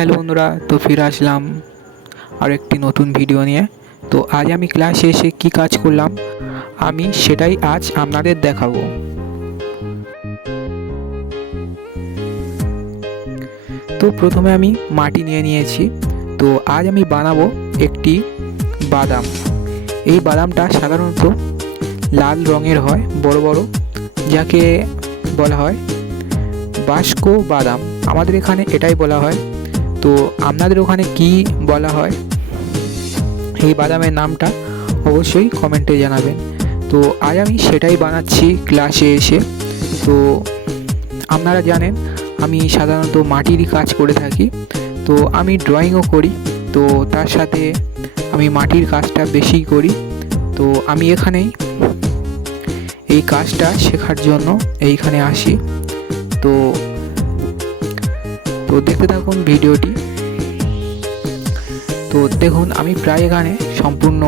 Hello বন্ধুরা, তো ফিরে আসলাম আর একটি নতুন ভিডিও নিয়ে। তো আজ আমি ক্লাসে এসে কি কাজ করলাম আমি সেটাই আজ আপনাদের দেখাবো। তো প্রথমে আমি মাটি নিয়ে নিয়েছি। তো আজ আমি বানাবো একটি বাদাম। এই বাদামটা সাধারণত লাল রঙের হয়, বড় বড়, যাকে বলা হয় বাস্কো বাদাম। আমাদের এখানে এটাই বলা হয়। তো আপনাদের ওখানে কি বলা হয় এই বাদামের নামটা অবশ্যই কমেন্টে জানাবেন। তো আজ আমি সেটাই বানাচ্ছি ক্লাসে এসে। তো আপনারা জানেন আমি সাধারণত মাটিরই কাজ করে থাকি। তো আমি ড্রয়িংও করি, তো তার সাথে আমি মাটির কাজটা বেশি করি। তো আমি এখানেই এই কাজটা শেখার জন্য এইখানে আসি। তো দেখতে থাকুন ভিডিওটি। তো দেখুন আমি প্রায় এখানে সম্পূর্ণ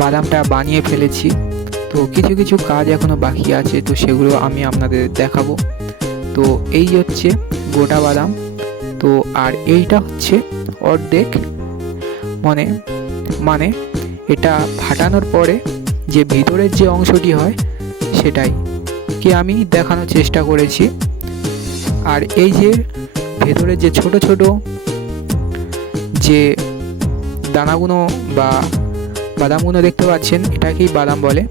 বাদামটা বানিয়ে ফেলেছি। তো কিছু কিছু কাজ এখনও বাকি আছে, তো সেগুলো আমি আপনাদের দেখাবো। তো এই হচ্ছে গোটা বাদাম। তো আর এইটা হচ্ছে অর্ধেক, মানে এটা ফাটানোর পরে যে ভিতরের যে অংশটি হয় সেটাই কি আমি দেখানোর চেষ্টা করেছি। আর এই যে ভেতরে যে ছোট ছোট যে দানাগুলো বা বাদামগুলো দেখতে পাচ্ছেন, এটাকেই বাদাম বলে।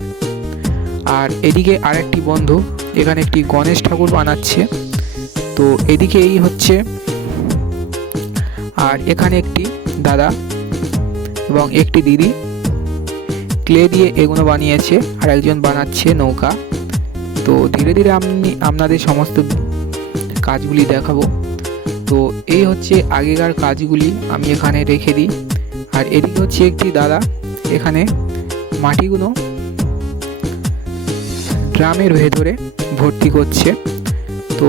আর এদিকে আরেকটি বন্ধু এখানে একটি গণেশ ঠাকুর বানাচ্ছে। তো এদিকে এই হচ্ছে, আর এখানে একটি দাদা এবং একটি দিদি ক্লে দিয়ে এগুলো বানিয়েছে, আর একজন বানাচ্ছে নৌকা। তো ধীরে ধীরে আমি আপনাদের সমস্ত কাজগুলি দেখাবো। তো এই হচ্ছে আগেকার কাজগুলি আমি এখানে রেখে দিই। আর এদিকে হচ্ছে একটি দাদা এখানে মাটিগুলো ড্রামের ভেতরে ভর্তি করছে। তো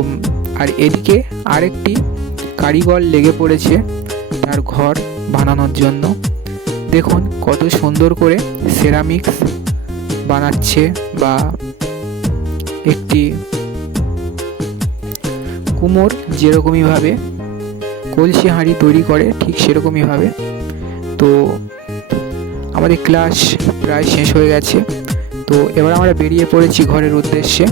আর এদিকে আরেকটি কারিগর লেগে পড়েছে তার ঘর বানানোর জন্য। দেখুন কত সুন্দর করে সেরামিক্স বানাচ্ছে, বা একটি কুমোর যেরকমইভাবে কলসি হাঁড়ি তৈরি করে ঠিক সেরকমইভাবে। তো আমাদের ক্লাস প্রায় শেষ হয়ে গেছে। তো এবার আমরা বেরিয়ে পড়েছি ঘরের উদ্দেশ্যে।